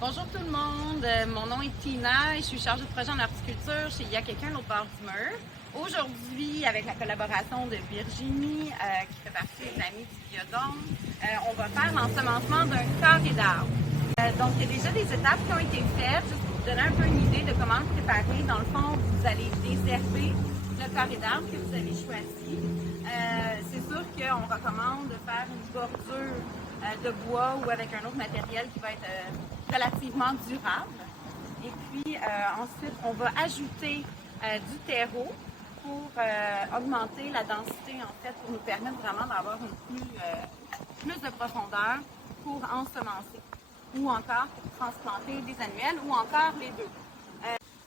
Bonjour tout le monde, mon nom est Tina et je suis chargée de projet en horticulture chez Il y a quelqu'un l'autre bord du mur. Aujourd'hui, avec la collaboration de Virginie, qui fait partie des amis du biodôme, on va faire l'ensemencement d'un carré d'arbres. Donc, il y a déjà des étapes qui ont été faites, juste pour vous donner un peu une idée de comment le préparer. Dans le fond, vous allez désherber le carré d'arbre que vous avez choisi. C'est sûr qu'on recommande de faire une bordure de bois ou avec un autre matériel qui va être relativement durable. Et puis ensuite, on va ajouter du terreau pour augmenter la densité, en fait, pour nous permettre vraiment d'avoir plus de profondeur pour ensemencer ou encore pour transplanter des annuelles ou encore les deux.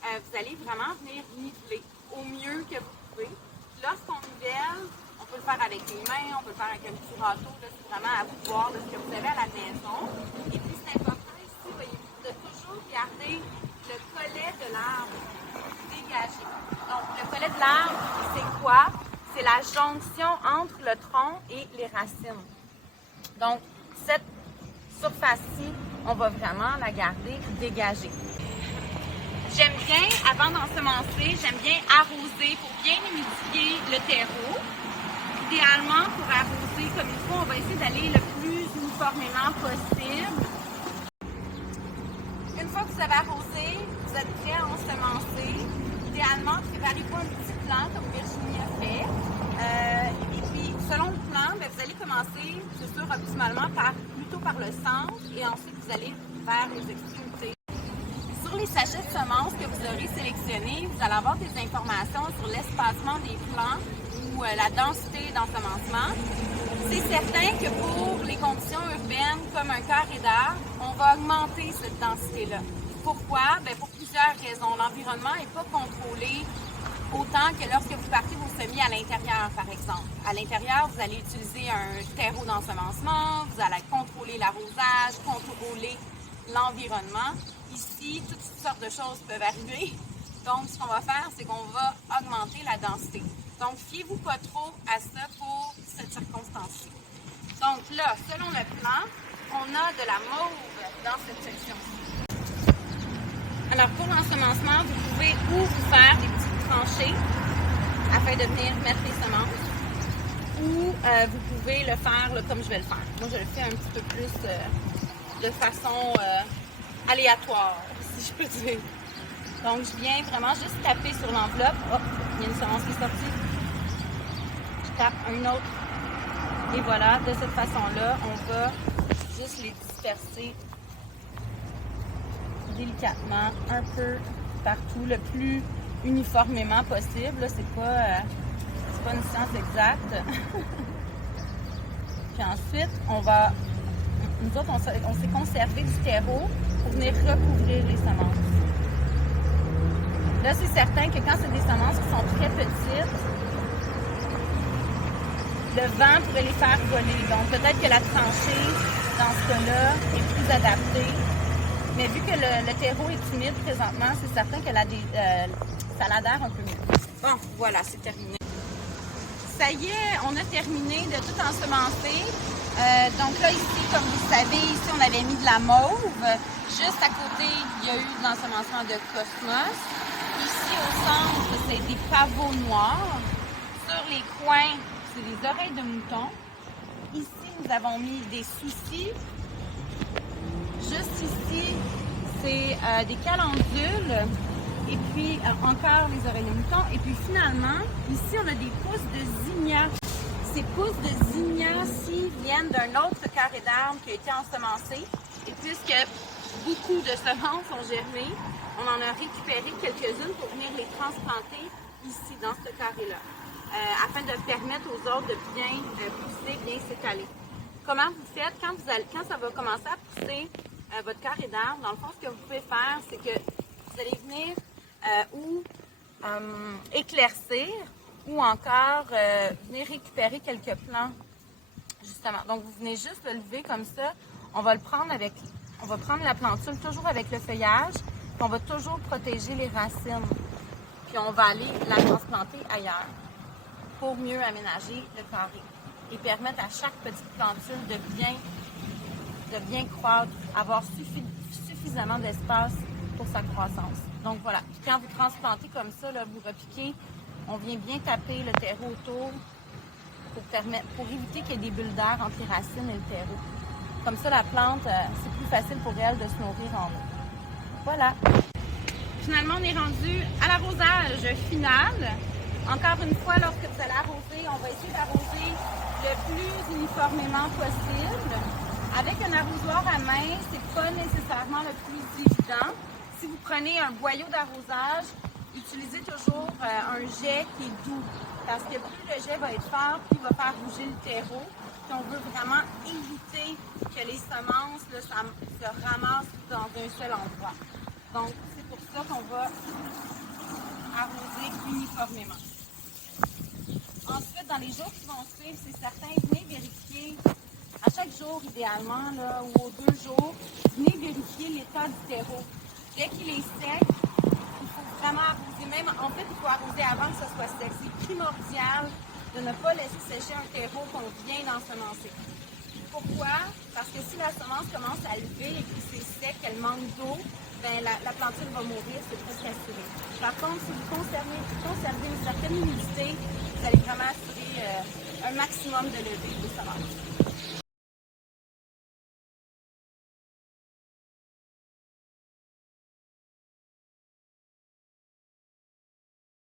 Vous allez vraiment venir niveler au mieux que vous pouvez. Lorsqu'on nivelle, on peut le faire avec les mains, on peut le faire avec un petit râteau, c'est vraiment à vous de voir de ce que vous avez à la maison. Et puis c'est important ici, voyez-vous, de toujours garder le collet de l'arbre dégagé. Donc le collet de l'arbre, c'est quoi? C'est la jonction entre le tronc et les racines. Donc cette surface-ci, on va vraiment la garder dégagée. J'aime bien, avant d'ensemencer, j'aime bien arroser pour bien humidifier le terreau. Idéalement, pour arroser comme il faut, on va essayer d'aller le plus uniformément possible. Une fois que vous avez arrosé, vous êtes prêt à ensemencer. Idéalement, préparez-vous un petit plan comme Virginie a fait. Et puis, selon le plan, vous allez commencer, c'est sûr, optimalement, plutôt par le centre et ensuite vous allez vers les extrémités. Sur les sachets de semences que vous aurez sélectionnés, vous allez avoir des informations sur l'espacement des plants ou la densité d'ensemencement. C'est certain que pour les conditions urbaines, comme un carré d'arbre, on va augmenter cette densité-là. Pourquoi? Bien, pour plusieurs raisons. L'environnement n'est pas contrôlé autant que lorsque vous partez vos semis à l'intérieur, par exemple. À l'intérieur, vous allez utiliser un terreau d'ensemencement, vous allez contrôler l'arrosage, contrôler l'environnement. Ici, toutes sortes de choses peuvent arriver. Donc, ce qu'on va faire, c'est qu'on va augmenter la densité. Donc, fiez-vous pas trop à ça pour cette circonstance-ci. Donc là, selon le plan, on a de la mauve dans cette section-ci. Alors, pour l'ensemencement, vous pouvez ou vous faire des petites tranchées afin de venir mettre les semences, ou vous pouvez le faire là, comme je vais le faire. Moi, je le fais un petit peu plus de façon aléatoire, si je peux dire. Donc, je viens vraiment juste taper sur l'enveloppe. Oh, il y a une semence qui est sortie. Je tape un autre. Et voilà, de cette façon-là, on va juste les disperser délicatement, un peu partout, le plus uniformément possible. Là, c'est pas une science exacte. Puis ensuite, nous autres, on s'est conservé du terreau pour venir recouvrir les semences. Là, c'est certain que quand c'est des semences qui sont très petites, le vent pourrait les faire voler. Donc, peut-être que la tranchée, dans ce cas-là, est plus adaptée. Mais vu que le terreau est humide présentement, c'est certain que ça l'adhère un peu mieux. Bon, voilà, c'est terminé. Ça y est, on a terminé de tout ensemencer. Donc là, ici, comme vous le savez, ici, on avait mis de la mauve. Juste à côté, il y a eu de l'ensemencement de cosmos. Ici, au centre, c'est des pavots noirs. Sur les coins, c'est des oreilles de mouton. Ici, nous avons mis des soucis. Juste ici, c'est des calendules. Et puis, encore les oreilles de mouton. Et puis, finalement, ici, on a des pousses de zinnia. Ces pousses de zinnia-ci viennent d'un autre carré d'arbre qui a été ensemencé. Et puisque beaucoup de semences ont germé, on en a récupéré quelques-unes pour venir les transplanter ici, dans ce carré-là, afin de permettre aux autres de bien pousser, bien s'étaler. Comment vous faites? Quand ça va commencer à pousser votre carré d'arbre, dans le fond, ce que vous pouvez faire, c'est que vous allez venir éclaircir ou encore venir récupérer quelques plants, justement. Donc, vous venez juste le lever comme ça. On va prendre la plantule toujours avec le feuillage, puis on va toujours protéger les racines. Puis on va aller la transplanter ailleurs pour mieux aménager le carré et permettre à chaque petite plantule de bien croître, avoir suffisamment suffisamment d'espace pour sa croissance. Donc voilà, puis quand vous transplantez comme ça, là, vous repiquez, on vient bien taper le terreau autour pour éviter qu'il y ait des bulles d'air entre les racines et le terreau. Comme ça, la plante, c'est plus facile pour elle de se nourrir en eau. Voilà. Finalement, on est rendu à l'arrosage final. Encore une fois, lorsque vous allez arroser, on va essayer d'arroser le plus uniformément possible. Avec un arrosoir à main, c'est pas nécessairement le plus évident. Si vous prenez un boyau d'arrosage, utilisez toujours un jet qui est doux. Parce que plus le jet va être fort, plus il va faire bouger le terreau. Puis on veut vraiment éviter que les semences là, se ramassent dans un seul endroit. Donc, c'est pour ça qu'on va arroser uniformément. Ensuite, dans les jours qui vont suivre, c'est certain, venez vérifier à chaque jour, idéalement, là, ou aux 2 jours, venez vérifier l'état du terreau. Dès qu'il est sec, il faut vraiment arroser. Même, en fait, il faut arroser avant que ce soit sec. C'est primordial de ne pas laisser sécher un terreau qu'on vient d'ensemencer. Pourquoi? Parce que si la semence commence à lever et que c'est sec, qu'elle manque d'eau, ben la plantule va mourir, c'est presque assuré. Par contre, si vous conservez une certaine humidité, vous allez vraiment assurer un maximum de levée des semences.